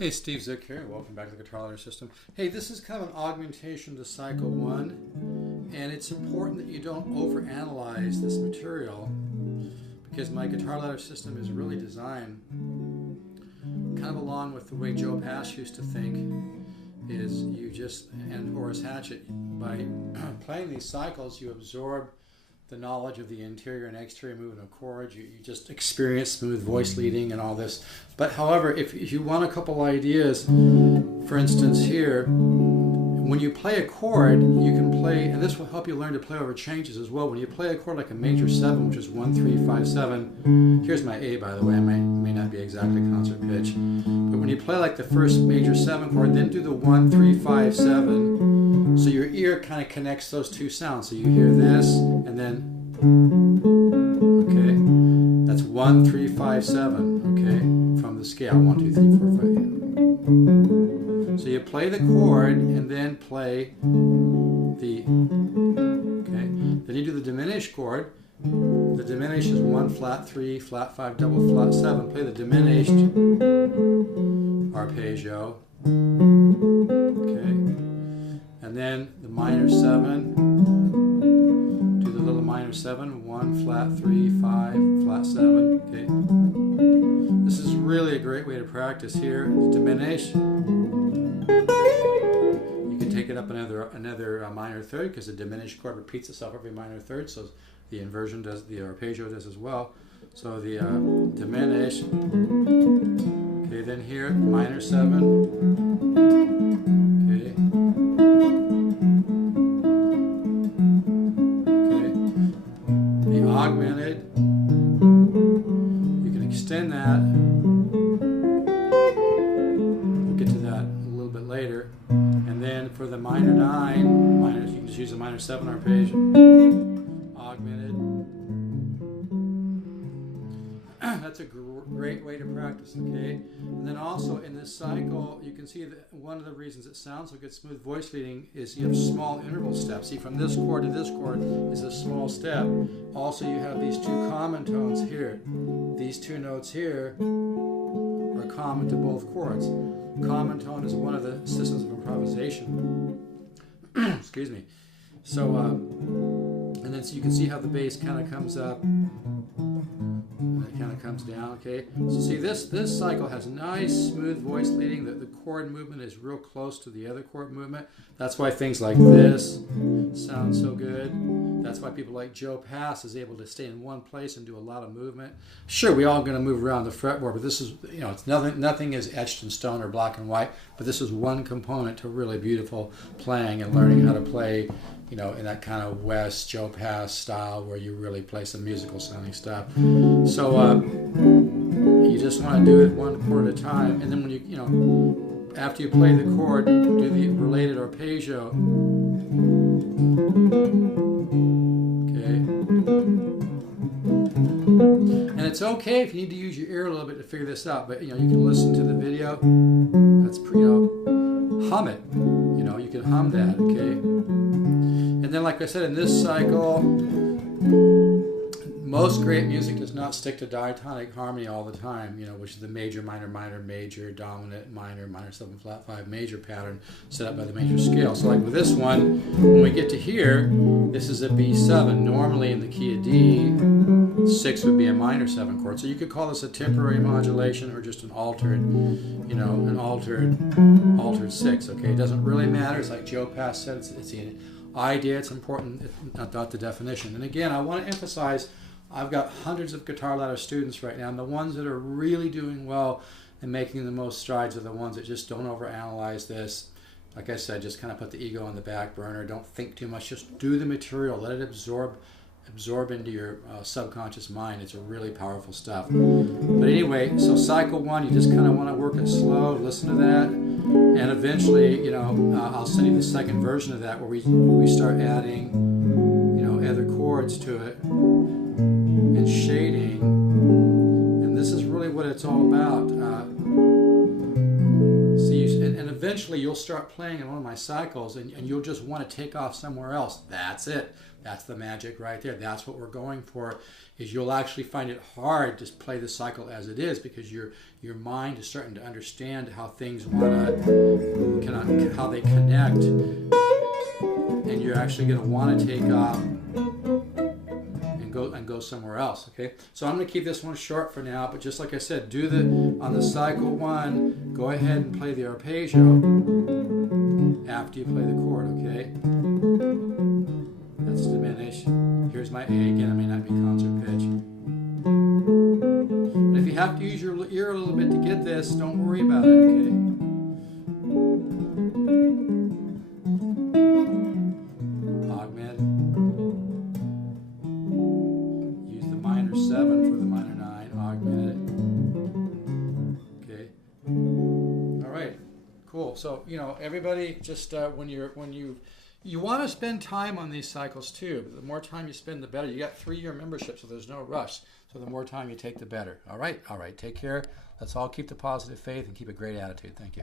Hey, Steve Zick here. Welcome back to the Guitar Ladder System. Hey, this is kind of an augmentation to Cycle 1, and it's important that you don't overanalyze this material because my Guitar Ladder System is really designed kind of along with the way Joe Pass used to think, is you just, and Horace Hatchett, by playing these cycles, you absorb the knowledge of the interior and exterior movement of chords. You just experience smooth voice leading and all this. But however, if you want a couple ideas, for instance here, when you play a chord, you can play, and this will help you learn to play over changes as well. When you play a chord like a major 7, which is 1, 3, 5, 7, here's my A, by the way, I may not be exactly concert pitch, but when you play like the first major 7 chord, then do the 1, 3, 5, 7, so your ear kind of connects those two sounds. So you hear this, and then, okay, that's 1, 3, 5, 7, okay, from the scale, 1, 2, 3, 4, 5. So you play the chord, and then play the, okay, then you do the diminished chord. The diminished is 1, flat 3, flat 5, double flat 7. Play the diminished arpeggio, okay. And then the minor 7, do the little minor 7, 1, flat 3, 5, flat 7, okay. This is really a great way to practice here. Diminish. You can take it up another minor third, because the diminished chord repeats itself every minor third, so the inversion does, the arpeggio does as well. So the diminish. Okay, then here, minor 7. Augmented, you can extend that. We'll get to that a little bit later. And then for the minor 9, you can just use the minor 7 arpeggio. Augmented. That's a great way to practice, okay? And then also in this cycle, you can see that one of the reasons it sounds so good, smooth voice leading, is you have small interval steps. See, from this chord to this chord is a small step. Also, you have these two common tones here. These two notes here are common to both chords. Common tone is one of the systems of improvisation. Excuse me. So, and then so you can see how the bass kind of comes up. And it kind of comes down, okay? So see, this cycle has nice, smooth voice leading. The chord movement is real close to the other chord movement. That's why things like this sound so good. That's why people like Joe Pass is able to stay in one place and do a lot of movement. Sure, we all going to move around the fretboard, but this is, you know, it's nothing is etched in stone or black and white, but this is one component to really beautiful playing and learning how to play, you know, in that kind of West Joe Pass style where you really play some musical sounding stuff. So you just want to do it one chord at a time, and then when you know, after you play the chord, do the related arpeggio. Okay. And it's okay if you need to use your ear a little bit to figure this out, but you know, you can listen to the video. That's pretty, you know, hum it. You know, you can hum that, okay? And then, like I said, in this cycle, most great music does not stick to diatonic harmony all the time, you know, which is the major, minor, minor, major, dominant, minor, minor 7, flat 5, major pattern set up by the major scale. So like with this one, when we get to here, this is a B7. Normally in the key of D, 6 would be a minor 7 chord. So you could call this a temporary modulation or just an altered, you know, an altered 6, okay? It doesn't really matter. It's like Joe Pass said, it's the idea, it's important, not the definition. And again, I want to emphasize, I've got hundreds of Guitar Ladder students right now, and the ones that are really doing well and making the most strides are the ones that just don't overanalyze this. Like I said, just kind of put the ego on the back burner. Don't think too much. Just do the material. Let it absorb into your subconscious mind. It's a really powerful stuff. But anyway, so cycle 1, you just kind of want to work it slow. Listen to that, and eventually, you know, I'll send you the second version of that where we start adding, you know, other chords to it. And shading, and this is really what it's all about. See, and eventually you'll start playing in one of my cycles and you'll just want to take off somewhere else. That's it. That's the magic right there. That's what we're going for, is you'll actually find it hard to play the cycle as it is, because your mind is starting to understand how things how they connect, and you're actually going to want to take off and go somewhere else. Okay, so I'm going to keep this one short for now, but just like I said, on the cycle 1, go ahead and play the arpeggio after you play the chord. Okay, that's diminished. Here's my A again. It may not be concert pitch. And if you have to use your ear a little bit to get this, don't worry about it. Okay. Augment. Use the minor 7 for the minor 9. Augment it. Okay. All right. Cool. So, you know, everybody, just when you want to spend time on these cycles too. The more time you spend, the better. You got 3-year membership, so there's no rush. So the more time you take, the better. All right. Take care. Let's all keep the positive faith and keep a great attitude. Thank you.